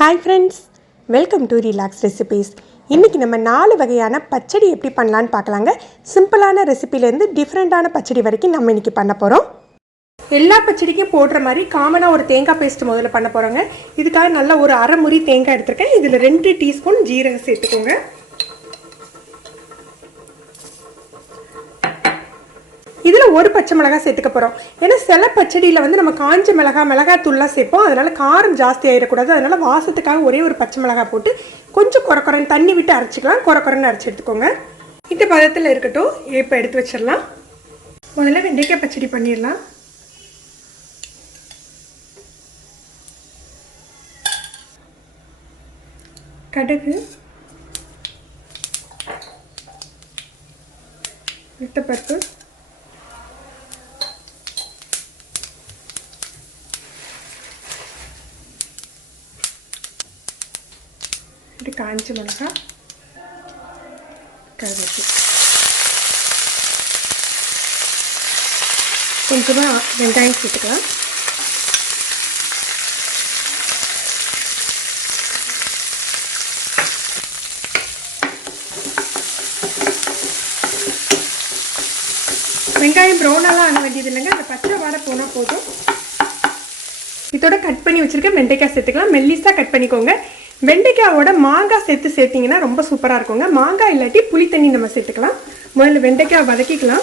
Hi friends, welcome to Relax Recipes. இன்னைக்கு நம்ம 4 வகையான பச்சடி எப்படி பண்ணலாம்னு பார்க்கலாங்க. சிம்பிளான ரெசிபில இருந்து டிஃபரண்டான பச்சடி வரைக்கும் நம்ம இன்னைக்கு பண்ண போறோம். எல்லா பச்சடிக்கும் போடுற மாதிரி காமனா ஒரு தேங்காய் பேஸ்ட் முதல்ல பண்ண போறோங்க. இதுக்காக நல்ல ஒரு அரை முறி தேங்காய் எடுத்துர்க்கேன். இதுல 2 டீஸ்பூன் ஜீரகம் சேர்த்துக்கோங்க. இதில் ஒரு பச்சை மிளகாய் சேர்த்துக்க போகிறோம். ஏன்னா சில பச்சடியில் வந்து நம்ம காஞ்ச மிளகாய் தூள்லாம் சேர்ப்போம். அதனால் காரம் ஜாஸ்தி ஆகிடக்கூடாது. அதனால் வாசத்துக்காக ஒரே ஒரு பச்சை மிளகாய் போட்டு கொஞ்சம் குறைன்னு தண்ணி விட்டு அரைச்சிக்கலாம். குறைன்னு அரைச்சி எடுத்துக்கோங்க. இந்த பதத்தில் இருக்கட்டும். இப்போ எடுத்து வச்சிடலாம். முதல்ல வெண்டைக்காய் பச்சடி பண்ணிடலாம். கடுகு, உளுத்தப்பருப்பு, காஞ்ச மிளகாய், கருவேப்பிலை, கொஞ்சமாக வெங்காயம் சேர்த்துக்கலாம். வெங்காயம் ப்ரௌனாலாம் ஆக வேண்டியது இல்லைங்க. அந்த பச்சை வாடை போனால் போதும். இதோட கட் பண்ணி வச்சுருக்க வெண்டைக்காய் சேர்த்துக்கலாம். மெல்லிஸாக கட் பண்ணிக்கோங்க. வெண்டைக்காயோட மாங்காய் சேர்த்திங்கன்னா ரொம்ப சூப்பராக இருக்குங்க. மாங்காய் இல்லாட்டி புளி தண்ணி நம்ம சேர்த்துக்கலாம். முதல்ல வெண்டைக்காய் வதக்கிக்கலாம்.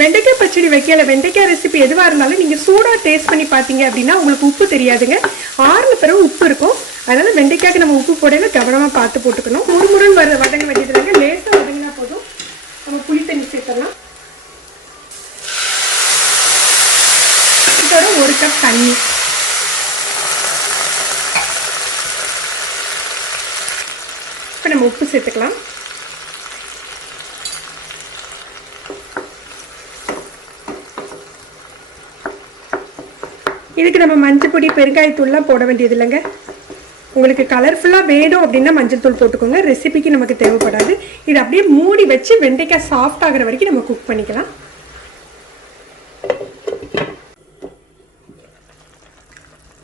வெண்டைக்காய் பச்சடி வைக்கல, வெண்டைக்காய் ரெசிபி எதுவாக இருந்தாலும் நீங்கள் சூடாக டேஸ்ட் பண்ணி பார்த்தீங்க அப்படின்னா உங்களுக்கு உப்பு தெரியாதுங்க. ஆறுன பிறகு உப்பு இருக்கும். அதனால் வெண்டைக்காய்க்கு நம்ம உப்பு போடையில கவனமாக பார்த்து போட்டுக்கணும். முறுமுறுன்னு வதங்க வேண்டியதுனாங்க. லேசாக வதங்கினா போதும். நம்ம புளி தண்ணி சேர்த்துடலாம். இதோட ஒரு கப் தண்ணி, இப்போ நம்ம உப்பு சேர்த்துக்கலாம். இதுக்கு நம்ம மஞ்சள் பொடி பெருங்காயத்தூள்லாம் போட வேண்டியது இல்லைங்க. உங்களுக்கு கலர்ஃபுல்லாக வேணும் அப்படின்னா மஞ்சள் தூள் போட்டுக்கோங்க. ரெசிபிக்கு நமக்கு தேவைப்படாது. இது அப்படியே மூடி வச்சு வெண்டைக்காய் சாஃப்ட் ஆகிற வரைக்கும் நம்ம குக் பண்ணிக்கலாம்.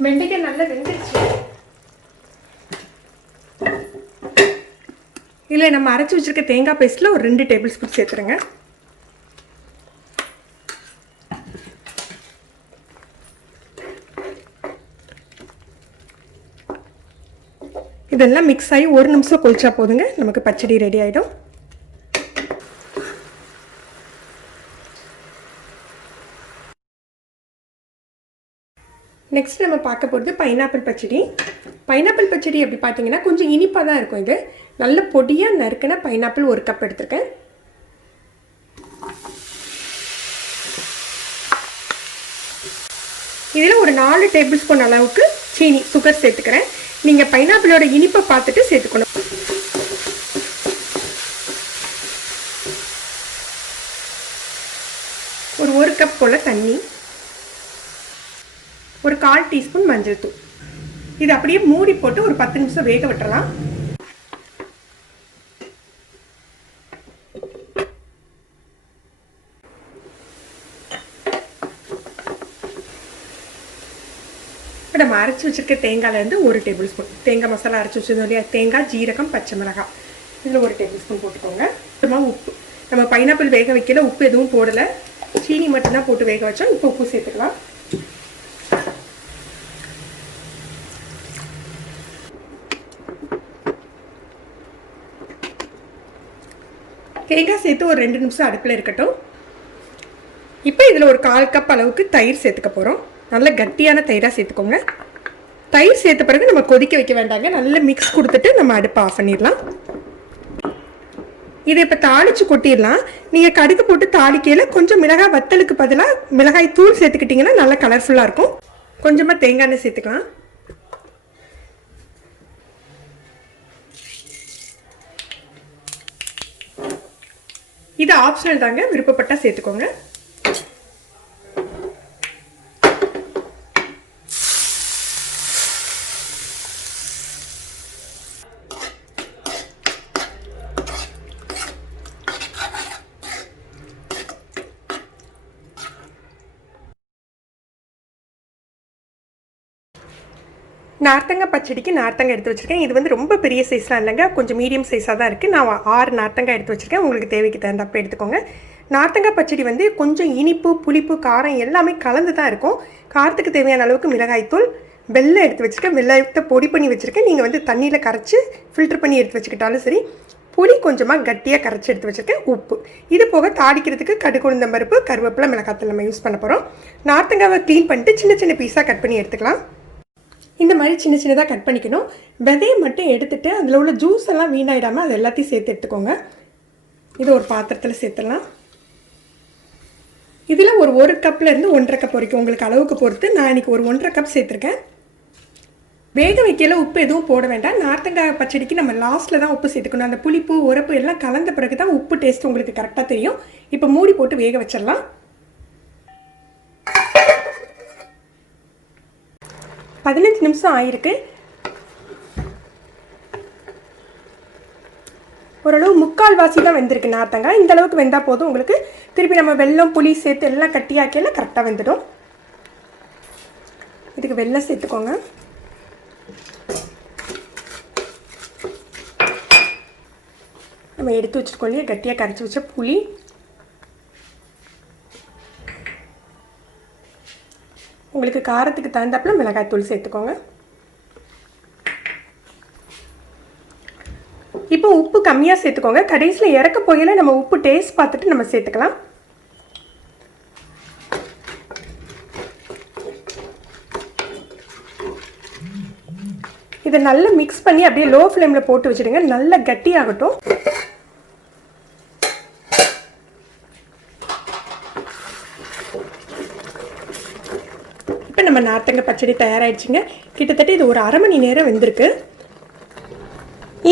வெண்டைக்காய் நல்லா வெந்துருச்சு. இல்லை நம்ம அரைச்சி வச்சிருக்க தேங்காய் பேஸ்ட்டில் ஒரு 2 டேபிள் ஸ்பூன் சேர்த்துருங்க. இதெல்லாம் மிக்ஸ் ஆகி 1 நிமிஷம் கொதிச்சா போதுங்க. நமக்கு பச்சடி ரெடி ஆகிடும். நெக்ஸ்ட் நம்ம பார்க்க போகிறது பைனாப்பிள் பச்சடி. பைனாப்பிள் பச்சடி அப்படி பார்த்தீங்கன்னா கொஞ்சம் இனிப்பாக தான் இருக்கும். இது நல்ல பொடியாக நறுக்கின பைனாப்பிள் 1 கப் எடுத்துருக்கேன். இதில் ஒரு 4 டேபிள் ஸ்பூன் அளவுக்கு சீனி சுகர் சேர்த்துக்கிறேன். நீங்கள் பைனாப்பிளோட இனிப்பை பார்த்துட்டு சேர்த்துக்கணும். ஒரு 1 கப் போல் தண்ணி, ஒரு 1/4 டீஸ்பூன் மஞ்சள் தூள். இது அப்படியே மூடி போட்டு ஒரு 10 நிமிஷம் வேக விட்டுறலாம். இப்போ நம்ம அரைச்சி வச்சுருக்க தேங்காயிலேருந்து 1 டேபிள் ஸ்பூன் தேங்காய் மசாலா அரைச்சி வச்சுருந்தோம் இல்லையா, தேங்காய், ஜீரகம், பச்சை மிளகாய், இதில் 1 டேபிள் ஸ்பூன் போட்டுக்கோங்க. அப்புறமா உப்பு. நம்ம பைனாப்பிள் வேக வைக்கல, உப்பு எதுவும் போடலை, சீனி மட்டும்தான் போட்டு வேக வச்சோம். இப்போ உப்பு சேர்த்துக்கலாம். தேங்காய் சேர்த்து ஒரு 2 நிமிஷம் அடுப்பில் இருக்கட்டும். இப்போ இதில் ஒரு 1/4 கப் அளவுக்கு தயிர் சேர்த்துக்க போகிறோம். நல்ல கட்டியான தயிராக சேர்த்துக்கோங்க. தயிர் சேர்த்த பிறகு நம்ம கொதிக்க வைக்க வேண்டாங்க. நல்ல மிக்ஸ் கொடுத்துட்டு நம்ம அடுப்பை ஆஃப் பண்ணிடலாம். இதை இப்போ தாளித்து கொட்டிடலாம். நீங்கள் கடுகு போட்டு தாளிக்கையில் கொஞ்சம் மிளகாய் வத்தலுக்கு பதிலாக மிளகாய் தூள் சேர்த்துக்கிட்டிங்கன்னா நல்லா கலர்ஃபுல்லாக இருக்கும். கொஞ்சமாக தேங்காய் எண்ணெய் சேர்த்துக்கலாம். இது ஆப்ஷனல் தாங்க, விருப்பப்பட்டால் சேர்த்துக்கோங்க. நார்த்தங்காய் பச்சடிக்கு நார்த்தங்காய் எடுத்து வச்சுருக்கேன். இது வந்து ரொம்ப பெரிய சைஸ்லாம் இல்லைங்க, கொஞ்சம் மீடியம் சைஸாக தான் இருக்குது. நான் 6 நார்த்தங்காய் எடுத்து வச்சுருக்கேன். உங்களுக்கு தேவைக்கு தகுந்தப்ப எடுத்துக்கோங்க. நார்த்தங்காய் பச்சடி வந்து கொஞ்சம் இனிப்பு, புளிப்பு, காரம் எல்லாமே கலந்து தான் இருக்கும். காரத்துக்கு தேவையான அளவுக்கு மிளகாய்த்தூள், வெல்லம் எடுத்து வச்சுருக்கேன். வெல்லத்தை பொடி பண்ணி வச்சுருக்கேன். நீங்கள் வந்து தண்ணியில் கரைச்சி ஃபில்டர் பண்ணி எடுத்து வச்சுக்கிட்டாலும் சரி. புளி கொஞ்சமாக கட்டியாக கரைச்சி எடுத்து வச்சுருக்கேன். உப்பு. இது போக தாளிக்கிறதுக்கு கடுகு, உளுந்தம் பருப்பு, கருவேப்பிலை, மிளகாத்தூள் நம்ம யூஸ் பண்ண போகிறோம். நார்த்தங்காவை க்ளீன் பண்ணிட்டு சின்ன சின்ன பீஸாக கட் பண்ணி எடுத்துக்கலாம். இந்த மாதிரி சின்ன சின்னதாக கட் பண்ணிக்கணும். விதையை மட்டும் எடுத்துகிட்டு அதில் உள்ள ஜூஸ் எல்லாம் வீணாயிடாமல் அது எல்லாத்தையும் சேர்த்து எடுத்துக்கோங்க. இது ஒரு பாத்திரத்தில் சேர்த்துடலாம். இதில் ஒரு கப்லேருந்து 1.5 கப் வரைக்கும் உங்களுக்கு அளவுக்கு பொறுத்து நான் இன்றைக்கி ஒரு 1.5 கப் சேர்த்துருக்கேன். வேக வைக்கல உப்பு எதுவும் போட வேண்டாம். நார்த்தங்காய் பச்சடிக்கு நம்ம லாஸ்ட்டில் தான் உப்பு சேர்த்துக்கணும். அந்த புளிப்பு, உரப்பு எல்லாம் கலந்த பிறகு தான் உப்பு டேஸ்ட் உங்களுக்கு கரெக்டாக தெரியும். இப்போ மூடி போட்டு வேக வச்சிடலாம். பதினஞ்சு நிமிஷம் ஆயிருக்கு. ஓரளவு 3/4 தான் வெந்திருக்கு நார்த்தங்காய். இந்த அளவுக்கு வெந்தால் போதும் உங்களுக்கு. திருப்பி நம்ம வெல்லம், புளி சேர்த்து எல்லாம் கட்டியாக்கியெல்லாம் கரெக்டாக வெந்துடும். இதுக்கு வெல்லம் சேர்த்துக்கோங்க. நம்ம எடுத்து வச்சுருக்கோம் கட்டியாக கரைச்சி வச்ச புளி, உங்களுக்கு காரத்துக்கு தகுந்தாப்புல மிளகாய்த்தூள் சேர்த்துக்கோங்க. இப்போ உப்பு கம்மியாக சேர்த்துக்கோங்க. கடைசியில் இறக்க போகையில் நம்ம உப்பு டேஸ்ட் பார்த்துட்டு நம்ம சேர்த்துக்கலாம். இதை நல்லா மிக்ஸ் பண்ணி அப்படியே லோ ஃப்ளேமில் போட்டு வச்சுடுங்க. நல்லா கட்டியாகட்டும். இப்போ நம்ம நார்த்தங்காய் பச்சடி தயாராகிடுச்சிங்க. கிட்டத்தட்ட இது ஒரு 1/2 மணி நேரம் வெந்திருக்கு.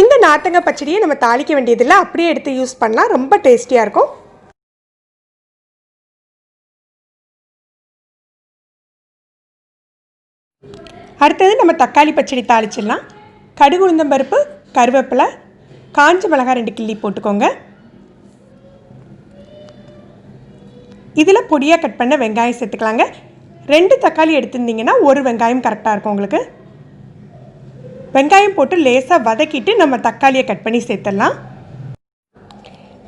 இந்த நார்த்தங்காய் பச்சடியை நம்ம தாளிக்க வேண்டியதில்லை, அப்படியே எடுத்து யூஸ் பண்ணலாம். ரொம்ப டேஸ்டியாக இருக்கும். அடுத்தது நம்ம தக்காளி பச்சடி தாளிச்சிடலாம். கடுகு, உளுந்தம் பருப்பு, கருவேப்பிலை, காஞ்ச மிளகாய் 2 கிள்ளி போட்டுக்கோங்க. இதில் பொடியாக கட் பண்ண வெங்காயம் சேர்த்துக்கலாங்க. 2 தக்காளி எடுத்துருந்தீங்கன்னா 1 வெங்காயம் கரெக்டாக இருக்கும் உங்களுக்கு. வெங்காயம் போட்டு லேசாக வதக்கிட்டு நம்ம தக்காளியை கட் பண்ணி சேர்த்துடலாம்.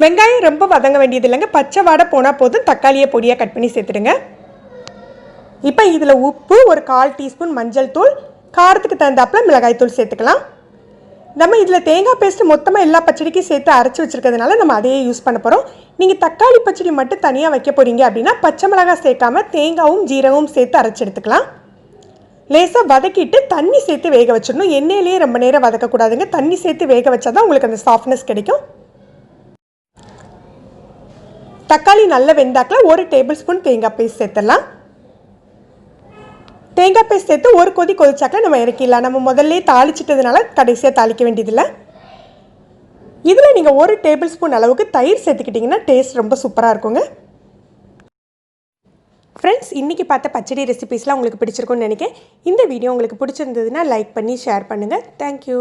வெங்காயம் ரொம்ப வதங்க வேண்டியது இல்லைங்க, பச்சை வாடை போனால் போதும். தக்காளியை பொடியாக கட் பண்ணி சேர்த்துடுங்க. இப்போ இதில் உப்பு, ஒரு 1/4 டீஸ்பூன் மஞ்சள் தூள், காரத்துக்கு தகுந்தாப்புல மிளகாய் தூள் சேர்த்துக்கலாம். நம்ம இதில் தேங்காய் பேஸ்ட்டு மொத்தமாக எல்லா பச்சடிக்கும் சேர்த்து அரைச்சி வச்சுருக்கிறதுனால நம்ம அதையே யூஸ் பண்ண போகிறோம். நீங்கள் தக்காளி பச்சடி மட்டும் தனியாக வைக்க போகிறீங்க அப்படின்னா பச்சை மிளகாய் சேர்க்காமல் தேங்காயும் ஜீரகமும் சேர்த்து அரைச்சி எடுத்துக்கலாம். லேசாக வதக்கிட்டு தண்ணி சேர்த்து வேக வச்சிடணும். எண்ணெயிலேயே ரொம்ப நேரம் வதக்கக்கூடாதுங்க. தண்ணி சேர்த்து வேக வச்சா தான் உங்களுக்கு அந்த சாஃப்ட்னஸ் கிடைக்கும். தக்காளி நல்ல வெந்தாக்கில் 1 டேபிள் ஸ்பூன் தேங்காய் பேஸ்ட் சேர்த்துடலாம். தேங்காய் பேஸ்ட் சேர்த்து ஒரு கொதிச்சாக்கில் நம்ம இறக்கிடலாம். நம்ம முதல்ல தாளிச்சிட்டதுனால கடைசியாக தாளிக்க வேண்டியதில்லை. இதில் நீங்கள் 1 டேபிள் ஸ்பூன் அளவுக்கு தயிர் சேர்த்துக்கிட்டிங்கன்னா டேஸ்ட் ரொம்ப சூப்பராக இருக்குங்க. ஃப்ரெண்ட்ஸ், இன்றைக்கி பார்த்த பச்சடி ரெசிபீஸ்லாம் உங்களுக்கு பிடிச்சிருக்குன்னு நினைக்கிறேன். இந்த வீடியோ உங்களுக்கு பிடிச்சிருந்ததுன்னா லைக் பண்ணி ஷேர் பண்ணுங்கள். தேங்க்யூ.